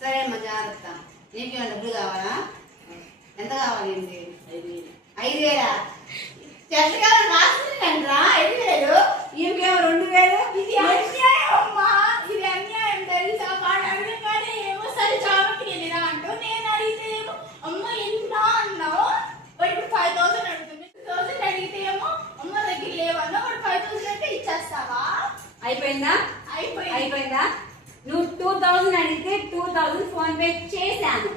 సరే అమ్మ జాగ్రత్త. నీకేమైనా డబ్బులు కావాలా? ఎంత కావాలి? 5,000. చెట్లుగా రాస్తుందంటరా 5,000. ఇంకేమో 2,000. ఇది అన్యాయం అమ్మా, ఇది అన్యాయం తెలుసా? వాడు అడగగానే ఏమో సరే చావకి వెళ్ళిరా అంటూ నేను అడిగితే ఏమో అమ్మ ఎంత అన్నావు. వాడు ఇప్పుడు 5,000 అడుగుతుంది. 2,000 అడిగితే ఏమో అమ్మ దగ్గర లేవన్నా వాడు 5,000 అంటే ఇచ్చేస్తావా? అయిపోయిందా? అయిపోయిందా? నువ్వు 2,000 అడిగితే 2,000 ఫోన్ పే చేశాను.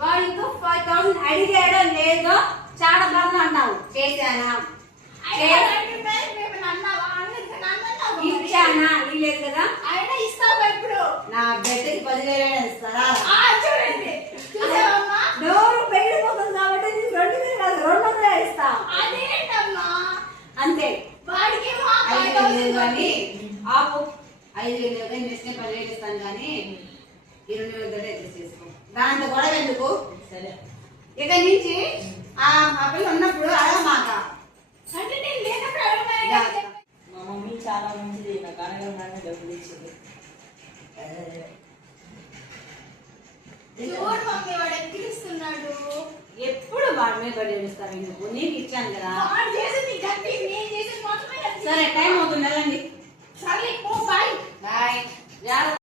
వాడు ఇంకో 5,000 అడిగాడో లేదో చాడబాబు అన్నావు. చేశానా? ఇచ్చానా? ఇలేదు కదా. అయినా ఇస్తావా ఇప్పుడు? నా బిడ్డకి 10,000 ఇస్తారా? చూడండి చూసావమ్మా, నోరు పెళ్ళిపోతుంది కాబట్టి నీకు 2,000 కాదు 200 ఇస్తా. అదేంటమ్మా అంతే. వాడికి 5,000 కానీ ఆపు. 5,000 ఇస్తే 10,000 ఇస్తాను కానీ 2,000 అడ్జస్ట్ చేసుకో. దాంతో గొడవ ఎందుకు? సరే ఇక నుంచి ఆ పిల్లలు ఉన్నప్పుడు అడగమాక. అంటే నేను లేనప్పుడు అడగమని. మా మమ్మీ చాలా మంచిది, నాకు అనగానే డబ్బులు ఇచ్చింది. చూడు మమ్మీ వాడు ఎక్కిరిస్తున్నాడు. ఎప్పుడు వాడి మీద పడి ఏడుస్తావు నువ్వు? నీకు ఇచ్చాను కదా. వాడు చేసింది గట్టి, నేను చేసింది మొత్తమే. సరే టైం అవుతుంది వెళ్ళండి. సరే పో, బాయ్. బాయ్.